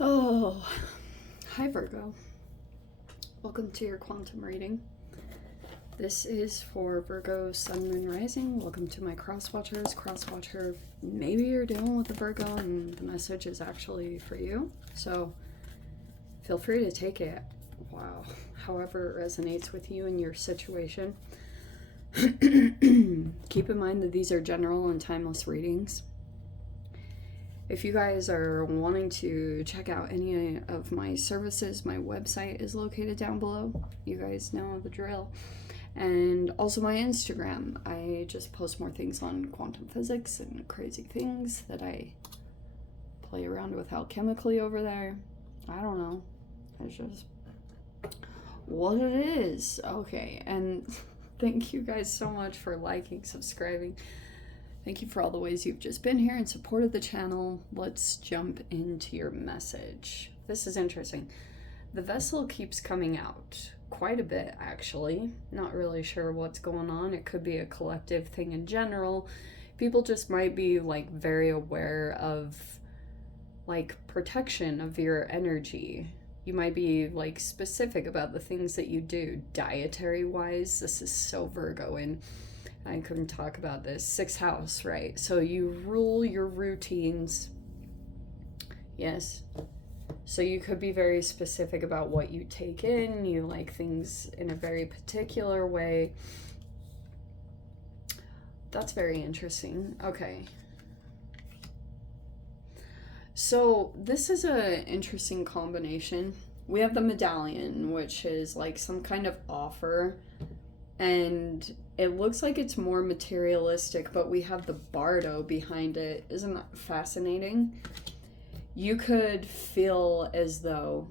Oh, hi Virgo. Welcome to your quantum reading. This is for Virgo, Sun, Moon, Rising. Welcome to my cross-watchers. Cross-watcher, maybe you're dealing with a Virgo and the message is actually for you. So feel free to take it, however it resonates with you and your situation. Keep in mind that these are general and timeless readings. If you guys are wanting to check out any of my services, my website is located down below. You guys know the drill. And also my Instagram. I just post more things on quantum physics and crazy things that I play around with alchemically over there. I don't know. It's just what it is. Okay, and thank you guys so much for liking, subscribing. Thank you for all the ways you've just been here and supported the channel. Let's jump into your message. This is interesting. The vessel keeps coming out quite a bit, actually. Not really sure what's going on. It could be a collective thing in general. People just might be like very aware of like protection of your energy. You might be like specific about the things that you do dietary wise. This is so Virgo, and I couldn't talk about this. 6th house, right? So you rule your routines. Yes. So you could be very specific about what you take in. You like things in a very particular way. That's very interesting. Okay. So this is an interesting combination. We have the medallion, which is like some kind of offer. And it looks like it's more materialistic, but we have the bardo behind it. Isn't that fascinating? You could feel as though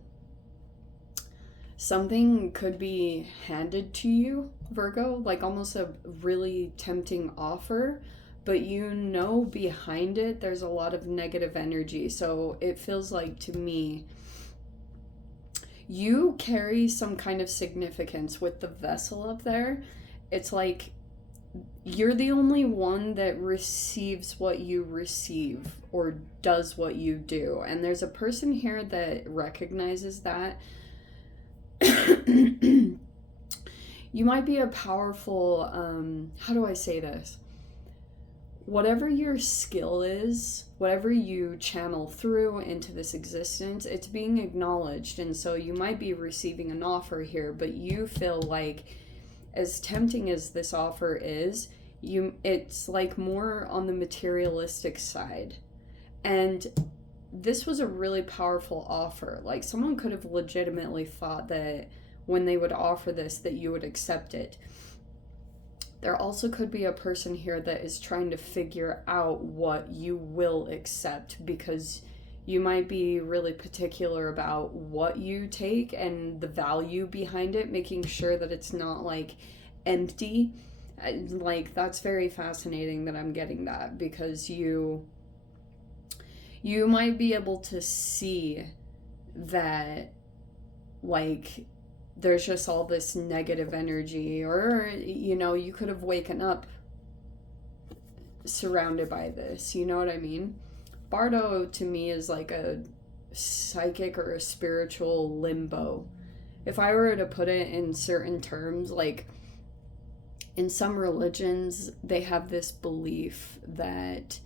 something could be handed to you, Virgo, like almost a really tempting offer, but you know behind it there's a lot of negative energy. So it feels like to me you carry some kind of significance with the vessel up there. It's like you're the only one that receives what you receive or does what you do. And there's a person here that recognizes that. You might be a powerful, how do I say this? Whatever your skill is, whatever you channel through into this existence, it's being acknowledged. And so you might be receiving an offer here, but you feel like as tempting as this offer is, it's like more on the materialistic side. And this was a really powerful offer. Like someone could have legitimately thought that when they would offer this, that you would accept it. There also could be a person here that is trying to figure out what you will accept, because you might be really particular about what you take and the value behind it, making sure that it's not like empty. Like that's very fascinating that I'm getting that, because you might be able to see that like there's just all this negative energy, or you could have waken up surrounded by this, you know what I mean? Bardo to me is like a psychic or a spiritual limbo. If I were to put it in certain terms, like in some religions they have this belief that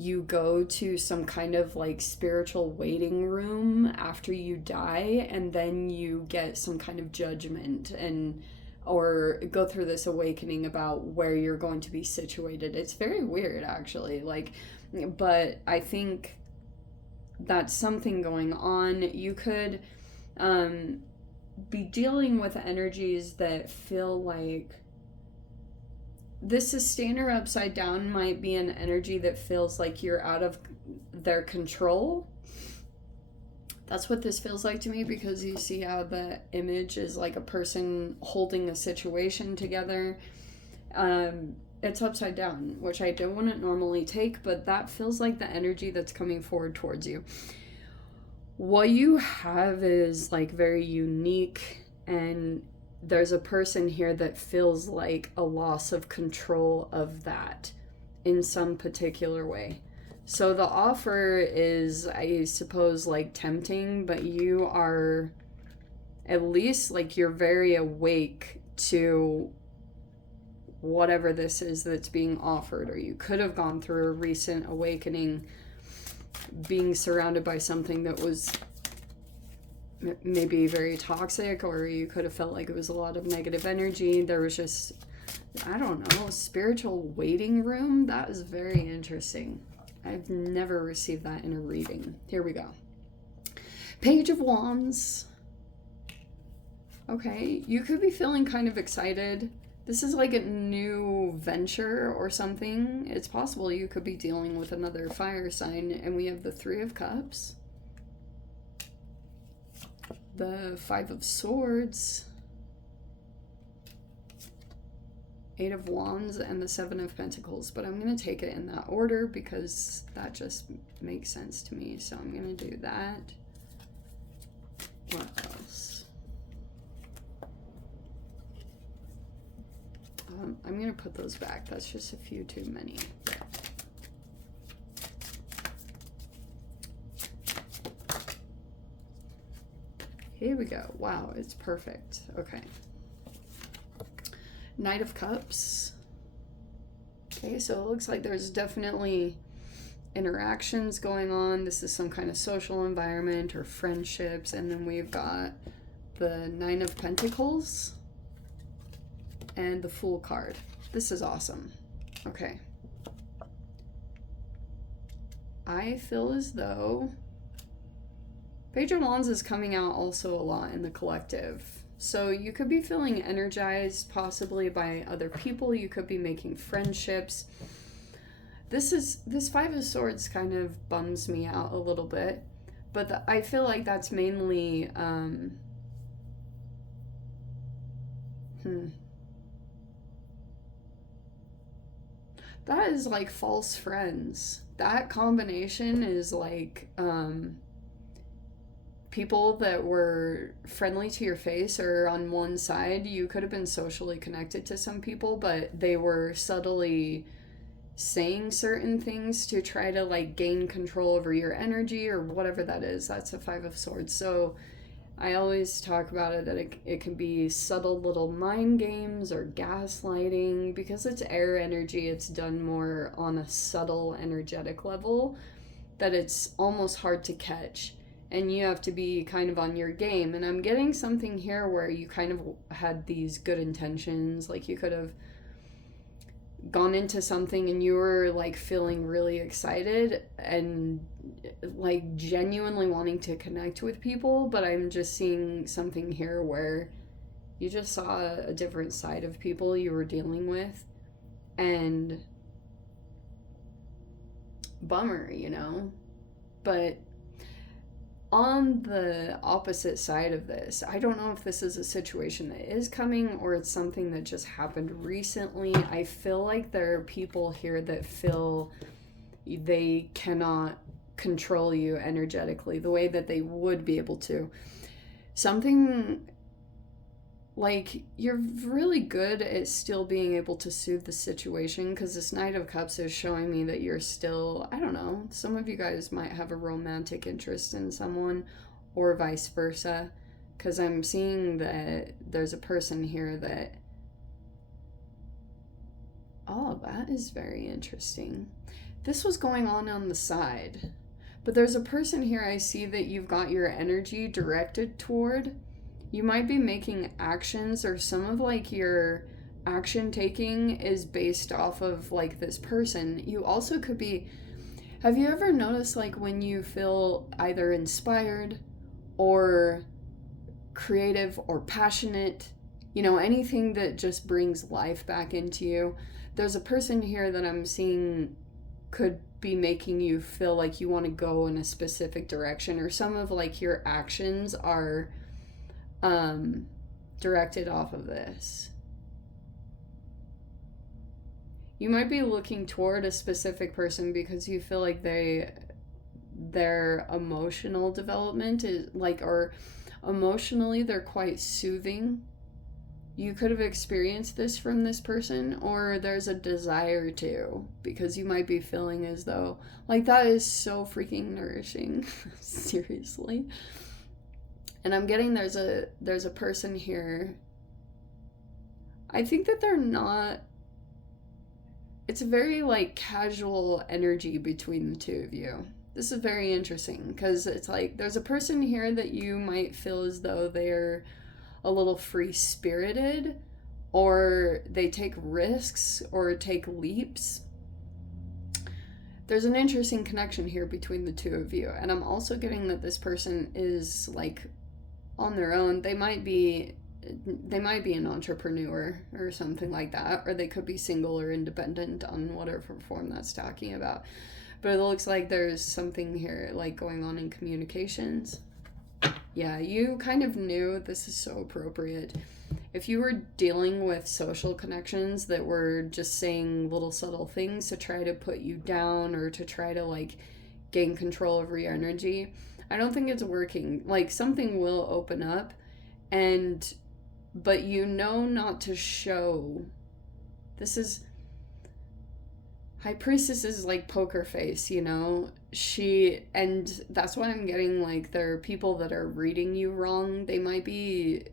you go to some kind of like spiritual waiting room after you die, and then you get some kind of judgment or go through this awakening about where you're going to be situated. It's very weird actually, but I think that's something going on. You could be dealing with energies that feel like this sustainer upside down might be an energy that feels like you're out of their control. That's what this feels like to me, because you see how the image is like a person holding a situation together. It's upside down, which I wouldn't normally take, but that feels like the energy that's coming forward towards you. What you have is like very unique, and there's a person here that feels like a loss of control of that in some particular way. So the offer is, I suppose, like tempting, but you are at least like you're very awake to whatever this is that's being offered, or you could have gone through a recent awakening, being surrounded by something that was maybe very toxic, or you could have felt like it was a lot of negative energy. There was just, I don't know, a spiritual waiting room. That is very interesting. I've never received that in a reading. Here we go. Page of Wands. Okay, you could be feeling kind of excited. This is like a new venture or something. It's possible you could be dealing with another fire sign. And we have the Three of Cups, the Five of Swords, Eight of Wands, and the Seven of Pentacles. But I'm going to take it in that order because that just makes sense to me. So I'm going to do that. What else? I'm going to put those back. That's just a few too many. Here we go. Wow, it's perfect. Okay. Knight of Cups. Okay, so it looks like there's definitely interactions going on. This is some kind of social environment or friendships. And then we've got the Nine of Pentacles and the Fool card. This is awesome. Okay. I feel as though Page of Wands is coming out also a lot in the collective. So you could be feeling energized possibly by other people. You could be making friendships. This Five of Swords kind of bums me out a little bit. But I feel like that's mainly that is like false friends. That combination is like people that were friendly to your face, or on one side you could have been socially connected to some people, but they were subtly saying certain things to try to like gain control over your energy or whatever that is. That's a Five of Swords. So I always talk about it that it can be subtle little mind games or gaslighting. Because it's air energy, it's done more on a subtle energetic level that it's almost hard to catch. And you have to be kind of on your game. And I'm getting something here where you kind of had these good intentions. Like you could have gone into something and you were like feeling really excited and like genuinely wanting to connect with people. But I'm just seeing something here where you just saw a different side of people you were dealing with. And bummer, you know? But on the opposite side of this, I don't know if this is a situation that is coming or it's something that just happened recently. I feel like there are people here that feel they cannot control you energetically the way that they would be able to. Something like you're really good at still being able to soothe the situation, because this Knight of Cups is showing me that you're still, I don't know, some of you guys might have a romantic interest in someone or vice versa, because I'm seeing that there's a person here that, oh, that is very interesting. This was going on the side, but there's a person here I see that you've got your energy directed toward. You might be making actions, or some of like your action taking is based off of like this person. You also could be, have you ever noticed like when you feel either inspired or creative or passionate, you know, anything that just brings life back into you? There's a person here that I'm seeing could be making you feel like you want to go in a specific direction, or some of like your actions are directed off of this. You might be looking toward a specific person because you feel like their emotional development is like, or emotionally they're quite soothing, you could have experienced this from this person, or there's a desire to, because you might be feeling as though, like, that is so freaking nourishing. Seriously. And I'm getting there's a person here. I think that they're not, it's a very, like, casual energy between the two of you. This is very interesting, because it's like there's a person here that you might feel as though they're a little free-spirited, or they take risks or take leaps. There's an interesting connection here between the two of you, and I'm also getting that this person is, like, on their own. They might be an entrepreneur or something like that, or they could be single or independent, on whatever form that's talking about. But it looks like there's something here, like, going on in communications. Yeah, you kind of knew, this is so appropriate. If you were dealing with social connections that were just saying little subtle things to try to put you down or to try to, like, gain control over your energy, I don't think it's working. Like, something will open up, but you know not to show. This is, High Priestess is like poker face, you know? And that's why I'm getting, like, there are people that are reading you wrong. They might be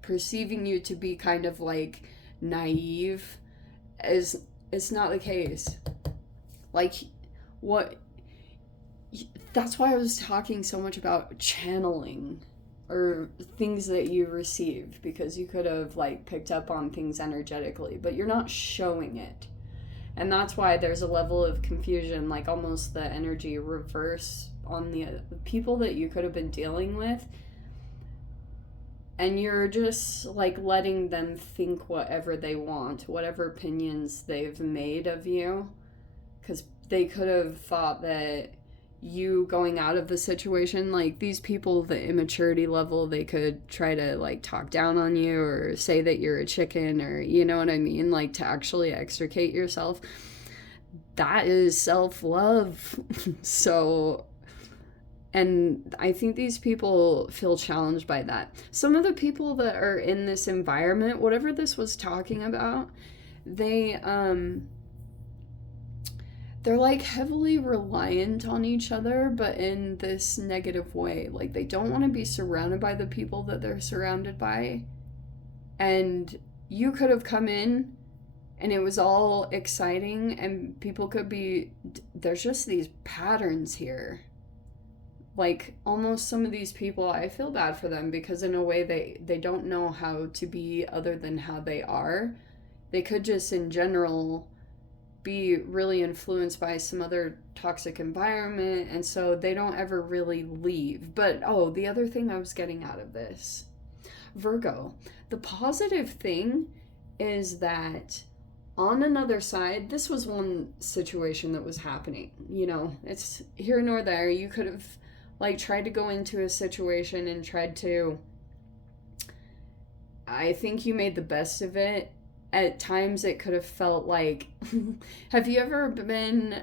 perceiving you to be kind of, like, naive. It's not the case. Like, that's why I was talking so much about channeling, or things that you receive, because you could have, like, picked up on things energetically, but you're not showing it. And that's why there's a level of confusion, like almost the energy reverse on the people that you could have been dealing with. And you're just, like, letting them think whatever they want, whatever opinions they've made of you. Because they could have thought that you going out of the situation, like, these people, the immaturity level, they could try to, like, talk down on you or say that you're a chicken, or, you know what I mean, like, to actually extricate yourself. That is self-love. So, and I think these people feel challenged by that. Some of the people that are in this environment, whatever this was talking about, they're, like, heavily reliant on each other, but in this negative way. Like, they don't want to be surrounded by the people that they're surrounded by. And you could have come in and it was all exciting, and people could be, there's just these patterns here. Like, almost some of these people, I feel bad for them, because in a way they don't know how to be other than how they are. They could just, in general, be really influenced by some other toxic environment, and so they don't ever really leave. But, the other thing I was getting out of this, Virgo, the positive thing is that on another side, this was one situation that was happening, you know, it's here nor there. You could have, like, tried to go into a situation and tried to, I think you made the best of it. At times it could have felt like, have you ever been,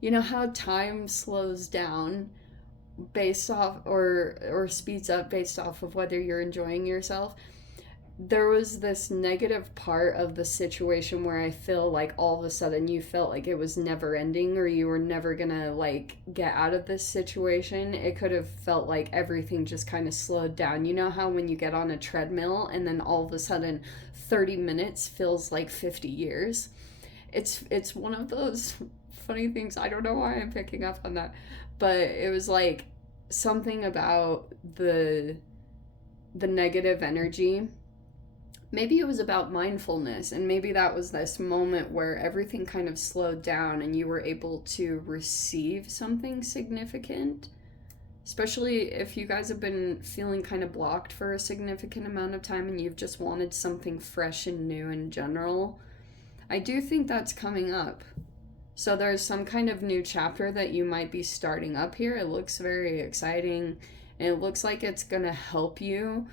you know how time slows down based off, or speeds up based off of whether you're enjoying yourself? There was this negative part of the situation where I feel like all of a sudden you felt like it was never ending, or you were never gonna, like, get out of this situation. It could have felt like everything just kind of slowed down. You know how when you get on a treadmill and then all of a sudden 30 minutes feels like 50 years? It's one of those funny things. I don't know why I'm picking up on that, but it was like something about the negative energy. Maybe it was about mindfulness, and maybe that was this moment where everything kind of slowed down and you were able to receive something significant. Especially if you guys have been feeling kind of blocked for a significant amount of time and you've just wanted something fresh and new in general. I do think that's coming up. So there's some kind of new chapter that you might be starting up here. It looks very exciting, and it looks like it's going to help you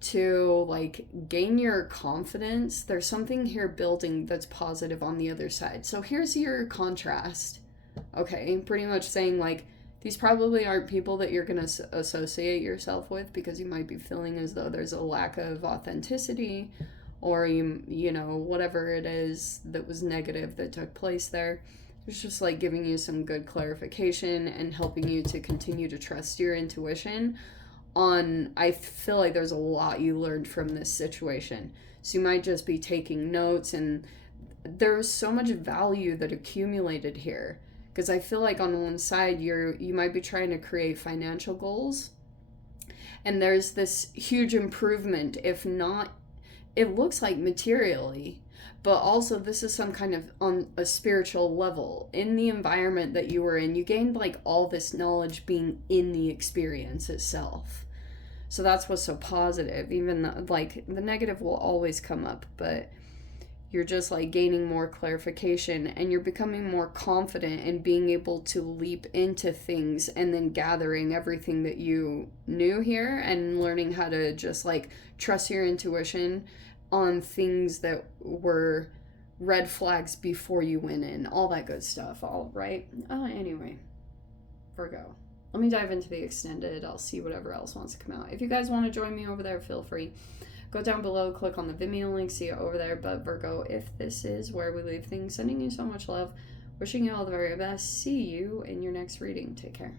to, like, gain your confidence. There's something here building that's positive on the other side. So here's your contrast. Okay, pretty much saying, like, these probably aren't people that you're going to associate yourself with, because you might be feeling as though there's a lack of authenticity, or you know, whatever it is that was negative that took place there. It's just like giving you some good clarification and helping you to continue to trust your intuition on, I feel like there's a lot you learned from this situation. So you might just be taking notes, and there's so much value that accumulated here. Because I feel like on one side, you might be trying to create financial goals, and there's this huge improvement, if not, it looks like materially, but also this is some kind of on a spiritual level. In the environment that you were in, you gained like all this knowledge being in the experience itself. So that's what's so positive. Even like the negative will always come up, but you're just like gaining more clarification, and you're becoming more confident in being able to leap into things, and then gathering everything that you knew here and learning how to just like trust your intuition on things that were red flags before you went in, all that good stuff. All right. Anyway, Virgo, let me dive into the extended. I'll see whatever else wants to come out. If you guys want to join me over there, feel free. Go down below, click on the Vimeo link, see it over there. But Virgo, if this is where we leave things, sending you so much love, wishing you all the very best. See you in your next reading. Take care.